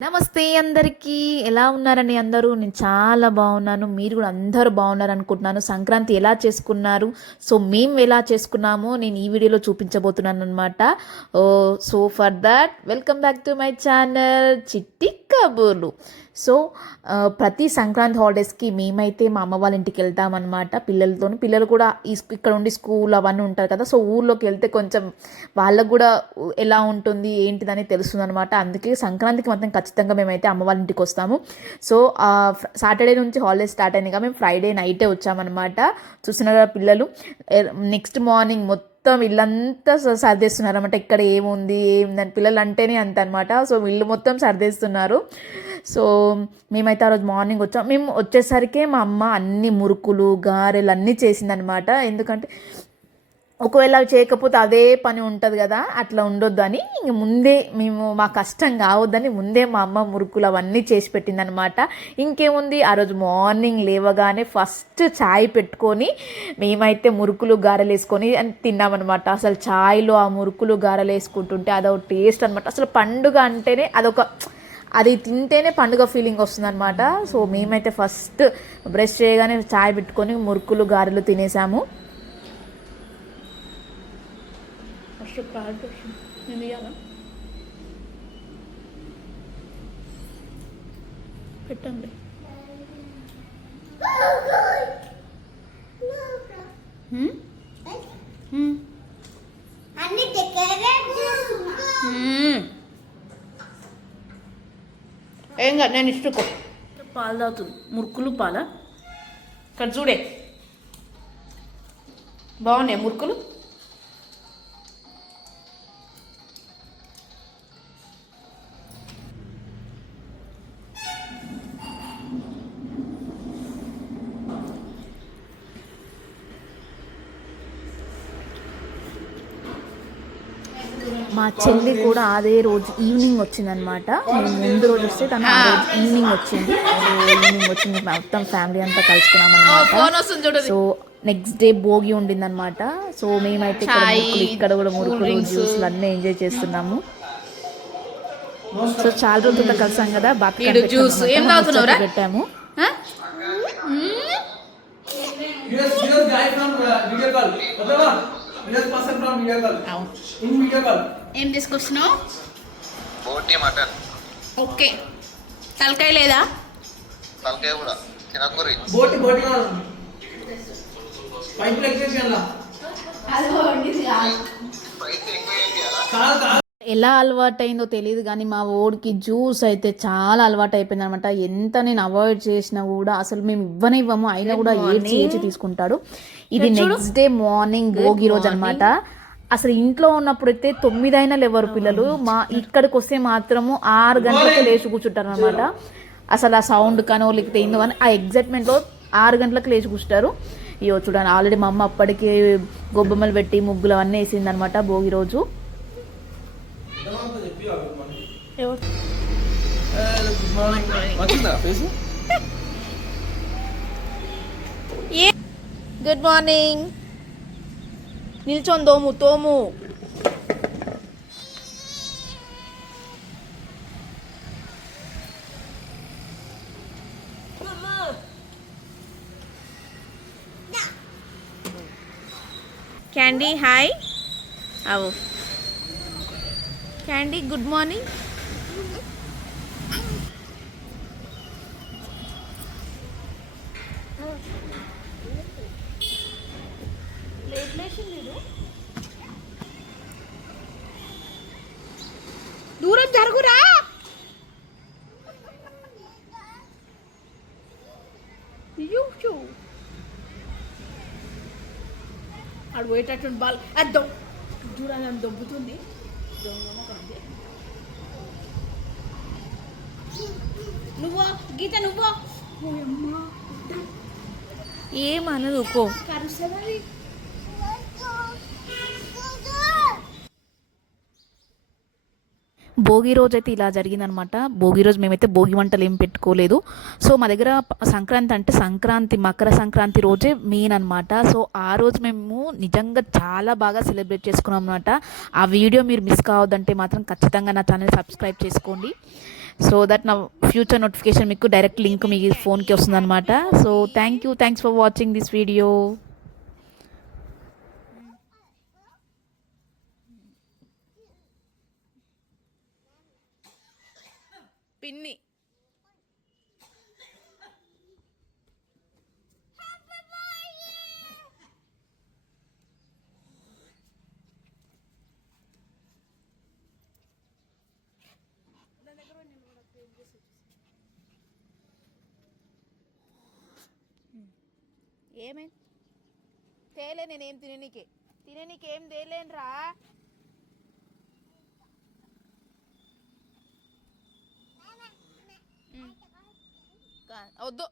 నమస్తే అందరికీ. ఎలా ఉన్నారని అందరూ? నేను చాలా బాగున్నాను. మీరు కూడా అందరూ బాగున్నారు అనుకుంటున్నాను సంక్రాంతి ఎలా చేసుకున్నారు? సో మేము ఎలా చేసుకున్నామో నేను ఈ వీడియోలో చూపించబోతున్నాను అనమాట ఓ so for that welcome back to my channel Chitti Kaburlu. So ప్రతి సంక్రాంతి హాలిడేస్కి మేమైతే మా అమ్మ వాళ్ళ ఇంటికి వెళ్తామన్నమాట పిల్లలతో పిల్లలు కూడా ఈ ఇక్కడ ఉండి స్కూల్ అవన్నీ ఉంటారు కదా సో ఊర్లోకి వెళ్తే కొంచెం వాళ్ళకు కూడా ఎలా ఉంటుంది ఏంటిదని తెలుస్తుంది అనమాట అందుకే సంక్రాంతికి మాత్రం ఖచ్చితంగా మేమైతే అమ్మ వాళ్ళ ఇంటికి వస్తాము. సో సాటర్డే నుంచి హాలిడేస్ స్టార్ట్ అయింది మేము ఫ్రైడే నైటే వచ్చామన్నమాట. చూసిన పిల్లలు? నెక్స్ట్ మార్నింగ్ మొత్తం ఇల్లంతా స- సర్దేస్తున్నారు అనమాట ఇక్కడ ఏముంది ఏముందని పిల్లలు అంటేనే అంత అనమాట సో ఇల్లు మొత్తం సర్దేస్తున్నారు. సో మేమైతే ఆ రోజు మార్నింగ్ వచ్చాం. మేము వచ్చేసరికి మా అమ్మ అన్ని మురుకులు గారెలు అన్నీ చేసిందనమాట ఎందుకంటే ఒకవేళ అవి చేయకపోతే అదే పని ఉంటుంది కదా అట్లా ఉండొద్దు అని ఇంక ముందే మేము మా కష్టం కావద్దని ముందే మా అమ్మ మురుకులు అవన్నీ చేసి పెట్టిందనమాట ఇంకేముంది? ఆ రోజు మార్నింగ్ లేవగానే ఫస్ట్ చాయ్ పెట్టుకొని మేమైతే మురుకులు గారెలు వేసుకొని తిన్నామన్నమాట. అసలు చాయ్లో ఆ మురుకులు గారెలు వేసుకుంటుంటే అదొక టేస్ట్ అనమాట అసలు పండుగ అంటేనే అదొక అది తింటేనే పండుగ ఫీలింగ్ వస్తుంది అనమాట సో మేమైతే ఫస్ట్ బ్రష్ చేయగానే చాయ్ పెట్టుకొని మురుకులు గారెలు తినేసాము. ఫస్ట్ కార్డ్ నేను ఇవ్వాలా పెట్టండి హ్మ్? హ్మ్. అన్ని డెకరేట్ చేస్తున్నా హ్మ్. ఏం కాదు నేను ఇష్టకో. పాలు తాగుతుంది. మురుకులు పాల? ఇక్కడ చూడే. బాగున్నాయి మురుకులు? మా చెల్లి కూడా అదే రోజు ఈవినింగ్ వచ్చిందనమాట మేము ముందు రోజు వస్తే తను ఆ రోజు ఈవినింగ్ వచ్చింది. ఈవినింగ్ వచ్చింది మొత్తం ఫ్యామిలీ అంతా కలుసుకున్నాం అనమాట సో నెక్స్ట్ డే భోగి ఉండిందనమాట సో మేమైతే ఇక్కడ కూడా మురుకులు జ్యూస్లు అన్నీ ఎంజాయ్ చేస్తున్నాము. సో చాలా రోజులతో కలిసాం కదా బాగా జ్యూస్. ఏం? పెట్టాము ఏం తీసుకొచ్చినావు? బోటి మటన్. ఓకే. తలకాయ లేదా? తలకాయ కూడా తినకూరి బోటి బోటి పైప్ కాదు. ఎలా అలవాటైందో తెలియదు కానీ మా ఓడికి జ్యూస్ అయితే చాలా అలవాటు అయిపోయింది అనమాట ఎంత నేను అవాయిడ్ చేసినా కూడా అసలు మేము ఇవ్వనే ఇవ్వము. అయినా కూడా ఏడ్చి ఏడ్చి తీసుకుంటాడు. ఇది నెక్స్ట్ డే మార్నింగ్ భోగి రోజు అనమాట అసలు ఇంట్లో ఉన్నప్పుడు అయితే తొమ్మిది అయినా లేవరు పిల్లలు. మా ఇక్కడికి వస్తే మాత్రము ఆరు గంటలకే లేచి కూర్చుంటారు అనమాట అసలు ఆ సౌండ్ కనో లేకపోతే ఏందో అని ఆ ఎగ్జైట్మెంట్లో ఆరు గంటలకు లేచి కూర్చుంటారు. ఇయో చూడండి ఆల్రెడీ మా అమ్మ అప్పటికి గొబ్బెమ్మలు పెట్టి ముగ్గులు అవన్నీ వేసింది అనమాట భోగి రోజు. గుడ్ మార్నింగ్ వచ్చిందా ఫేస్ గుడ్ మార్నింగ్ నిల్చొని తోము తోము క్యాండీ హాయ్ అవు క్యాండీ గుడ్ మార్నింగ్ దూరం జరుగురా. ఆడు పోయేటటువంటి బాల్. అది చూడాలి అని దొబ్బుతుంది. నువ్వు గీత నువ్వు. ఏమనదు కో కరుస్తుంది భోగి రోజు అయితే ఇలా జరిగిందనమాట. భోగి రోజు మేమైతే భోగి వంటలు ఏం పెట్టుకోలేదు. సో మా దగ్గర సంక్రాంతి అంటే సంక్రాంతి మకర సంక్రాంతి రోజే మెయిన్ అనమాట. సో ఆ రోజు మేము నిజంగా చాలా బాగా సెలబ్రేట్ చేసుకున్నాం అనమాట. ఆ వీడియో మీరు మిస్ కావద్దంటే మాత్రం ఖచ్చితంగా నా ఛానల్ సబ్స్క్రైబ్ చేసుకోండి. సో దట్ నా ఫ్యూచర్ నోటిఫికేషన్ మీకు డైరెక్ట్ లింక్ మీ ఫోన్కి వస్తుందన్నమాట so thank you thanks for watching this video పిన్ని. ఏమే? తేలే నేనేం తిననీకే. తిననీకి ఏం తేలేనురా? o dos